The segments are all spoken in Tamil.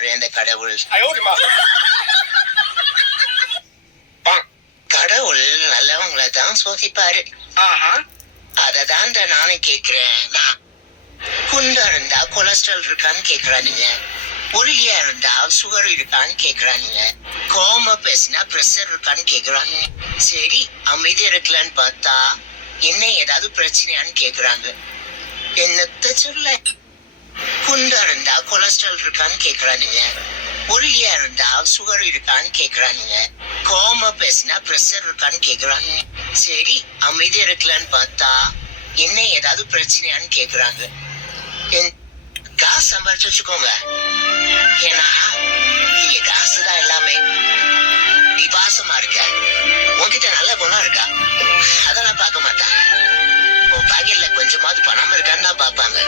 சோதிப்பாரு அந்த கடவுள். கடவுள் நல்லவங்களை தான் சோதிப்பாரு. அததான் நானும் கேக்குறேன். நான் குண்டா இருந்தா கொலஸ்ட்ரால் இருக்கான்னு கேக்குறானுங்க, ஒல்லியா இருந்தா சுகர் இருக்கான்னு கேக்குறானுங்க, கோம பேசினா பிரஷர் இருக்கான்னு கேக்குறாங்க. சரி அமைதி இருக்கலான்னு பார்த்தா என்ன ஏதாவது பிரச்சனையான்னு கேக்குறாங்க. என்னத்த சொல்ல? குண்டா இருந்தா கொலஸ்ட்ரால் இருக்கான்னு கேக்குறானுங்க, ஒல்லியா இருந்தா சுகர் இருக்கான்னு கேக்குறானுங்க, கோம பேசினா பிரஷர் இருக்கான்னு கேக்குறாங்க. சரி அமைதி இருக்கலான்னு பார்த்தா என்ன ஏதாவது பிரச்சனையான்னு கேக்குறாங்க. காசு சம்பாரிச்சு வச்சுக்கோங்க, ஏன்னா இங்க காசுதான் எல்லாமே. நீ பாசமா இருக்க, உன்கிட்ட நல்ல குணம் இருக்கா, அதெல்லாம் பார்க்க மாட்டாங்க. உன் பாக்கெட்ல கொஞ்சமாவது பணம் இருக்கான்னு தான் பார்ப்பாங்க.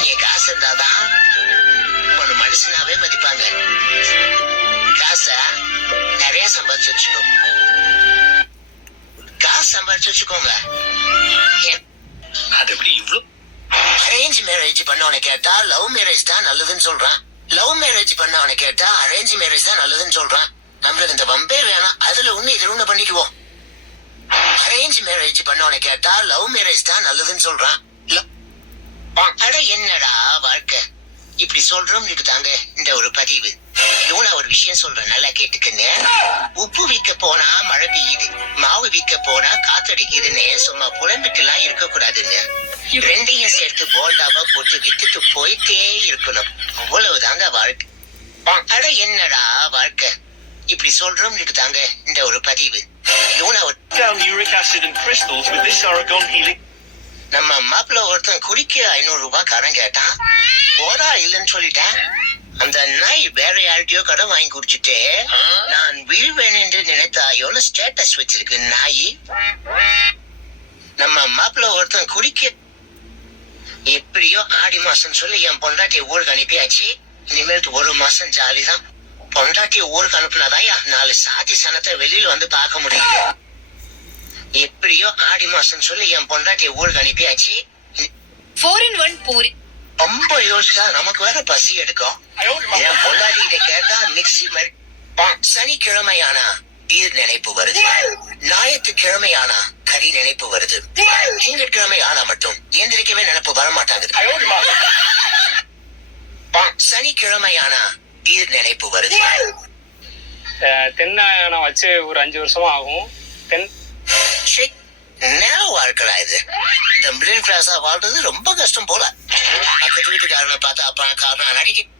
நீ காசு இருந்தாதான் ஒரு மனுஷனாவே மதிப்பாங்க. காச நிறைய சம்பாதிச்சு வச்சுக்கோ, காசு சம்பாதிச்சு வச்சுக்கோங்க. அது எப்படி இவ்வளவு? அரேஞ்ச் மேரேஜ் பண்ணவனை கேட்டா லவ் மேரேஜ் தான் நல்லதுன்னு சொல்றான், லவ் மேரேஜ் பண்ணவனை கேட்டா அரேஞ்ச் மேரேஜ் தான் நல்லதுன்னு சொல்றான். நம்மளுக்கு இந்த வம்பே வேணாம், அதுல ஒண்ணு இதுல ஒண்ணு பண்ணிக்குவோம். அரேஞ்ச் மேரேஜ் பண்ணவனை கேட்டா லவ் மேரேஜ் தான் நல்லதுன்னு சொல்றான். அட என்னடா வாழ்க்கை இப்படி சொல்றோம்னு தாங்க இந்த ஒரு பதிவு. நான் ஒரு விஷயம் சொல்றேன், நல்லா கேட்டுக்கங்க. உப்பு விற்க போனா மழை பெய்யுது, மாவு விற்க போனா காத்தடிக்குதுன்னு சும்மா புலம்பிட்டு எல்லாம் இருக்க கூடாதுங்க. ரெண்டையும் சேர்த்து போல்டாவா போட்டு வித்துட்டு போயிட்டே இருக்கணும், அவ்வளவுதாங்க வாழ்க்கை. அட என்னடா வாழ்க்கை இப்படி சொல்றோம்னு தாங்க இந்த ஒரு பதிவு. நம்ம மாப்பிள்ள ஒருத்தன் குடிக்க 500 ரூபாய் கடன் கேட்டான், போதா இல்லைன்னு சொல்லிட்டேன். அந்த நாய் வேற யார்கிட்டயோ கடன் வாங்கி குடிச்சுட்டு நான் வீழ்வேன் என்று நினைத்தாயோன்னு ஸ்டேட்டஸ் வச்சிருக்கு நாய். நம்ம மாப்பிள்ள ஒருத்தன் குடிக்க எப்படியோ ஆடி மாசம் சொல்லி என் பொண்டாட்டிய ஊருக்கு அனுப்பியாச்சு. இனிமேல் 1 மாசம் ஜாலிதான். பொண்டாட்டிய ஊருக்கு அனுப்புனாதான் 4 சாதி சனத்தை வெளியில வந்து பார்க்க முடியும். எப்படியோ ஆடி மாசம் சொல்லி என் பொண்டாட்டிய ஊருக்கு அனுப்பியாச்சு. 4-in-1 பூரி ரொம்ப யோசிச்சா நமக்கு வேற பசி எடுக்கும். என் பொண்டாட்டி கிட்ட கேட்டா மிக்சி மாதிரி. சனிக்கிழமையானா பீர் நினைப்பு வருது, ஞாயிற்றுக்கிழமையானா கறி நினைப்பு வருது, திங்கட்கிழமை ஆனா மட்டும் எந்திரிக்கவே நினைப்பு வர மாட்டாங்க. சனிக்கிழமையானா பீர் நினைப்பு வருது. தென்னை நான் வச்சு ஒரு 5 வருஷமா ஆகும். நேர வாழ்க்கை இது. இந்த மிடில் கிளாஸா வாழ்றது ரொம்ப கஷ்டம் போல. பக்கத்து வீட்டுக்காரனை பார்த்தா அப்பா காரணம் நடிக்க